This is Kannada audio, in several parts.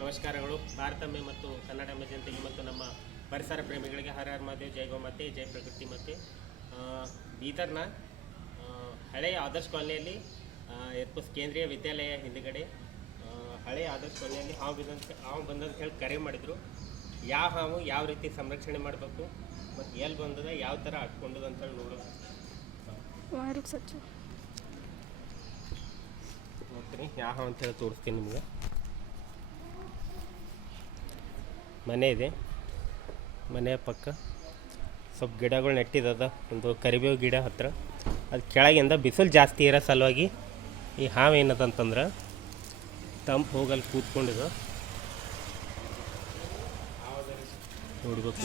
ನಮಸ್ಕಾರಗಳು. ಭಾರತಮ್ಮೆ ಮತ್ತು ಕನ್ನಡಮ್ಮೆ ಜನತೆಗೆ ಮತ್ತು ನಮ್ಮ ಪರಿಸರ ಪ್ರೇಮಿಗಳಿಗೆ ಹರ ಹರ ಮಹಾದೇವ್, ಜೈ ಗೋಮಾತೆ, ಜೈ ಪ್ರಕೃತಿ ಮಾತೆ. ಬೀದರ್ನ ಹಳೆಯ ಆದರ್ಶ ಕಾಲನಿಯಲ್ಲಿ ಕೇಂದ್ರೀಯ ವಿದ್ಯಾಲಯ ಹಿಂದುಗಡೆ ಹಳೆಯ ಆದರ್ಶ ಕಾಲನಿಯಲ್ಲಿ ಹಾವು ಬಂದಂತ ಹೇಳಿ ಕರೆ ಮಾಡಿದರು. ಯಾವ ಹಾವು ಯಾವ ರೀತಿ ಸಂರಕ್ಷಣೆ ಮಾಡಬೇಕು ಮತ್ತು ಎಲ್ಲಿ ಬಂದದ, ಯಾವ ಥರ ಆಟ್ಕೊಂಡದ ಅಂತೇಳಿ ನೋಡ್ತೀನಿ. ಯಾವ ಹಾವು ಅಂತೇಳಿ ತೋರಿಸ್ತೀನಿ ನಿಮ್ಗೆ. ಮನೆ ಇದೆ, ಮನೆಯ ಪಕ್ಕ ಸ್ವಲ್ಪ ಗಿಡಗಳು ನೆಟ್ಟಿದ್ದದ. ಒಂದು ಕರಿಬೇವು ಗಿಡ ಹತ್ರ, ಅದು ಕೆಳಗಿಂದ ಬಿಸಿಲು ಜಾಸ್ತಿ ಇರೋ ಸಲುವಾಗಿ ಈ ಹಾವು ಏನದಂತಂದ್ರೆ ತಂಪು ಹೋಗಲ್ಲಿ ಕೂತ್ಕೊಂಡಿದ್ದು ನೋಡ್ಬೇಕು.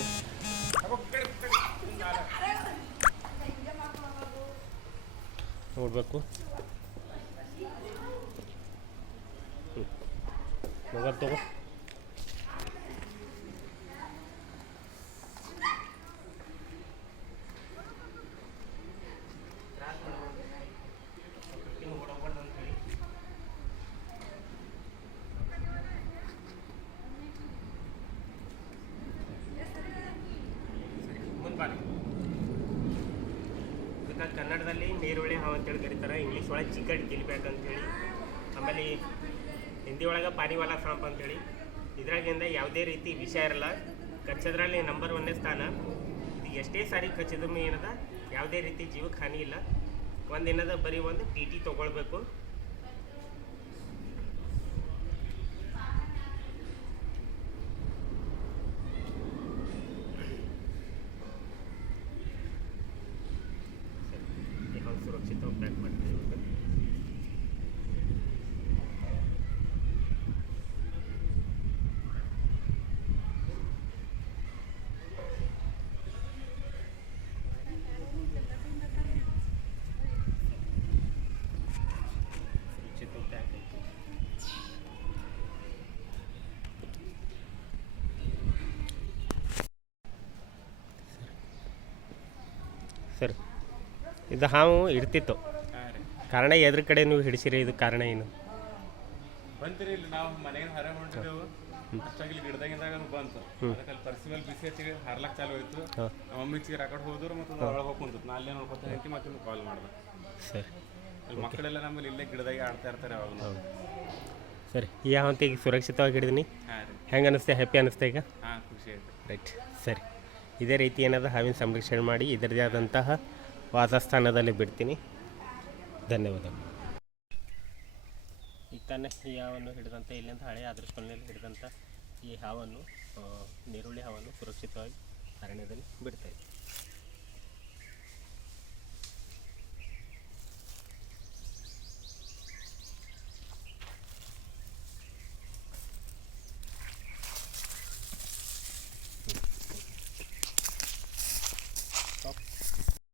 ನೋಡ್ಬೇಕು ಮಗ ತಗೋ. ಇದಕ್ಕೆ ಕನ್ನಡದಲ್ಲಿ ನೀರುಳ್ಳಿ ಹಾವು ಅಂತೇಳಿ ಕರೀತಾರೆ, ಇಂಗ್ಲೀಷ್ ಒಳಗೆ ಚಿಕನ್ ಗಿಲ್ಬ್ಯಾಕ್ ಅಂತೇಳಿ, ಆಮೇಲೆ ಹಿಂದಿ ಒಳಗೆ ಪಾನಿವಾಲ ಸಾಂಪ್ ಅಂತೇಳಿ. ಇದ್ರಾಗಿಂದ ಯಾವುದೇ ರೀತಿ ವಿಷ ಇರಲ್ಲ, ಕಚ್ಚದ್ರಲ್ಲಿ ನಂಬರ್ 1ನೇ ಸ್ಥಾನ. ಇದು ಎಷ್ಟೇ ಸಾರಿ ಕಚ್ಚಿದ್ರೂ ಏನದ ಯಾವುದೇ ರೀತಿ ಜೀವಕ್ಕೆ ಹಾನಿ ಇಲ್ಲ. ಒಂದೇನದ ಬರೀ ಒಂದು TT ತೊಗೊಳ್ಬೇಕು. ಸುರಕ್ಷಿತವಾಗಿ ಪ್ಯಾಕ್ ಮಾಡ್ತೀವಿ. ಸರ್, ಇದು ಹಾವು ಇರ್ತಿತ್ತು, ಕಾರಣ ಎದ್ರ ಕಡೆ ನೀವು ಹಿಡಿಸಿರಿ? ಇದು ಕಾರಣ ಏನು? ಬಂತಿರಿ ಇಲ್ಲಿ ನಾವು ಮನೆಗೆ ಹೊರ ಹೊಂಟಿದ್ದೆವು, ಅಷ್ಟಾಗಿ ಗಿಡದಾಗಿಂದಾಗ ಅದು ಬಂತು. ಅದಕ್ಕೆ ಅಲ್ಲಿ ಪರ್ಸಿಬಲ್ ಬಿಸಿ ಹಚ್ಚಿಗೆ ಹಾರ್ಲಕ್ಕೆ ಚಾಲು ಆಯಿತು. ನಮ್ಮ ಮಮ್ಮಿ ಚಿಕ್ಕ ಆ ಕಡೆ ಹೋದ್ರು ಮತ್ತು ಒಳಗೆ ಹೋಗಿ ಕುಂತು ನಾ ಅಲ್ಲೇ ನೋಡ್ಕೊತಾ ಹೇಳ್ತಿ ಮತ್ತೆ ಕಾಲ್ ಮಾಡ್ದೆ. ಸರಿ, ಅಲ್ಲಿ ಮಕ್ಕಳೆಲ್ಲ ನಮ್ಮಲ್ಲಿ ಇಲ್ಲೇ ಗಿಡದಾಗೆ ಆಡ್ತಾ ಇರ್ತಾರೆ ಅವಾಗ. ಸರಿ, ಈ ಹಾವಂತ ಈಗ ಸುರಕ್ಷಿತವಾಗಿ ಹಿಡಿದೀನಿ. ಹಾಂ ರೀ. ಹೆಂಗೆ ಅನ್ನಿಸ್ತೆ? ಹ್ಯಾಪಿ ಅನ್ನಿಸ್ತಾ ಈಗ? ಹಾಂ, ಖುಷಿ ಆಯಿತು. ರೈಟ್, ಸರಿ. ಇದೇ ರೀತಿ ಏನಾದರೂ ಹಾವಿನ ಸಂರಕ್ಷಣೆ ಮಾಡಿ ಇದರದೇ ಆದಂತಹ ವಾಸಸ್ಥಾನದಲ್ಲಿ ಬಿಡ್ತೀನಿ. ಧನ್ಯವಾದಗಳು. ಈಗ ತಾನೇ ಈ ಹಾವನ್ನು ಹಿಡಿದಂಥ, ಇಲ್ಲಿಂದ ಹಳೆ ಆದರ್ಶ ಕಾಲನಿಯಲ್ಲಿ ಹಿಡಿದಂಥ ಈ ಹಾವನ್ನು, ನೀರುಳ್ಳಿ ಹಾವನ್ನು ಸುರಕ್ಷಿತವಾಗಿ ಅರಣ್ಯದಲ್ಲಿ ಬಿಡ್ತಾಯಿದ್ದೆ.